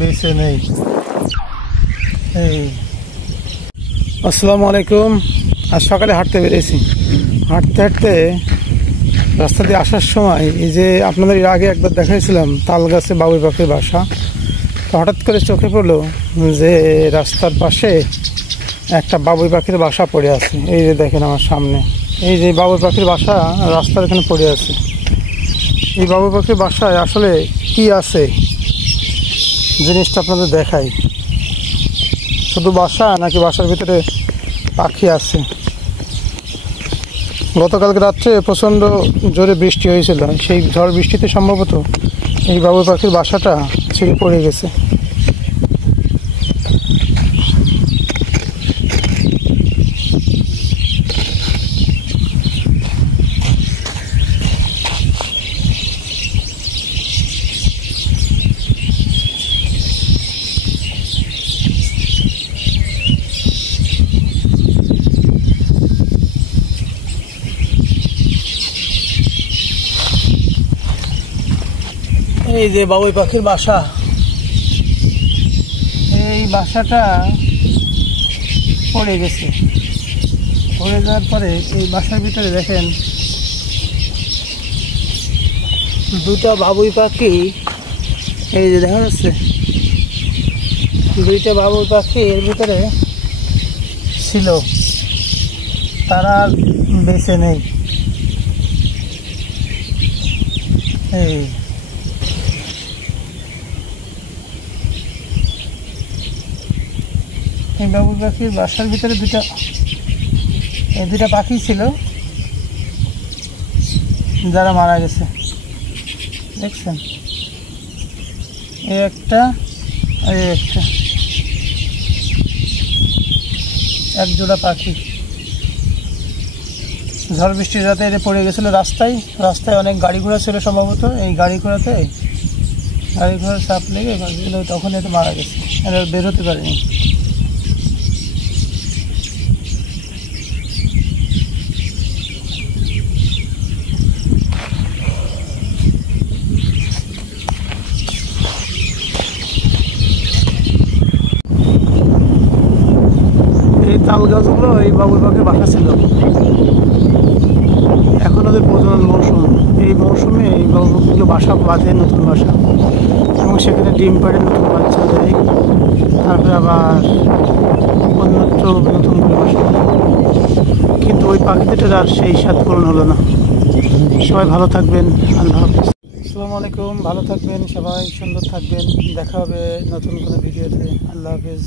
বেঁচে নেই। আসসালামু আলাইকুম। আজ সকালে হাঁটতে বেরিয়েছি। হাঁটতে হাঁটতে রাস্তা দিয়ে আসার সময় এই যে আপনাদের এর আগে একবার দেখাইছিলাম তাল গাছে বাবুই পাখির বাসা, তো হঠাৎ করে চোখে পড়লো যে রাস্তার পাশে একটা বাবুই পাখির বাসা পড়ে আছে। এই যে দেখেন আমার সামনে এই যে বাবুই পাখির বাসা রাস্তার এখানে পড়ে আছে। এই বাবুই পাখির বাসায় আসলে কি আছে জিনিসটা আপনাদের দেখাই। শুধু বাসা নাকি বাসার ভিতরে পাখি আছে? গতকালকে রাত্রে প্রচণ্ড জোরে বৃষ্টি হয়েছিল, সেই ঝড় বৃষ্টিতে সম্ভবত এই বাবুই পাখির বাসাটা ছিঁড়ে পড়ে গেছে। এই যে বাবুই পাখির বাসা, এই বাসাটা পড়ে গেছে। পড়ে যাওয়ার পরে এই বাসার ভিতরে দেখেন দুটা বাবুই পাখি, এই যে দেখা যাচ্ছে দুইটা বাবুই পাখি এর ভিতরে ছিল, তারা আর বেঁচে নেই। এই বাবুই পাখির বাসার ভিতরে দুটা পাখি ছিল যারা মারা গেছে। দেখছেন, এই একটা আর এই একটা, এক জোড়া পাখি ঝড় বৃষ্টির রাতে এদের পড়ে গেছিলো রাস্তায়। অনেক গাড়ি ঘোড়া ছিল সম্ভবত, এই গাড়ি ঘোড়ার চাপ লেগে পাখিগুলো তখন এতে মারা গেছে, এরা বের হতে পারেনি। এই তাল গাছগুলো এই বাবুই পাখির বাসা ছিল। এখন ওদের প্রজনন মৌসুম, এই মৌসুমে এই বাবুই পাখিগুলো বাসা বাঁধে, নতুন বাসা, এবং সেখানে ডিম পাড়ে, নতুন বাচ্চা দেয়, তারপরে আবার অন্যত্র নতুন করে বাসা দেয়। কিন্তু ওই পাখিদের আর সেই স্বাদ পূরণ হলো না। সবাই ভালো থাকবেন, আল্লাহ হাফেজ। আসসালামু আলাইকুম, ভালো থাকবেন সবাই, সুন্দর থাকবেন। দেখা হবে নতুন কোনো ভিডিওতে। আল্লাহ হাফেজ।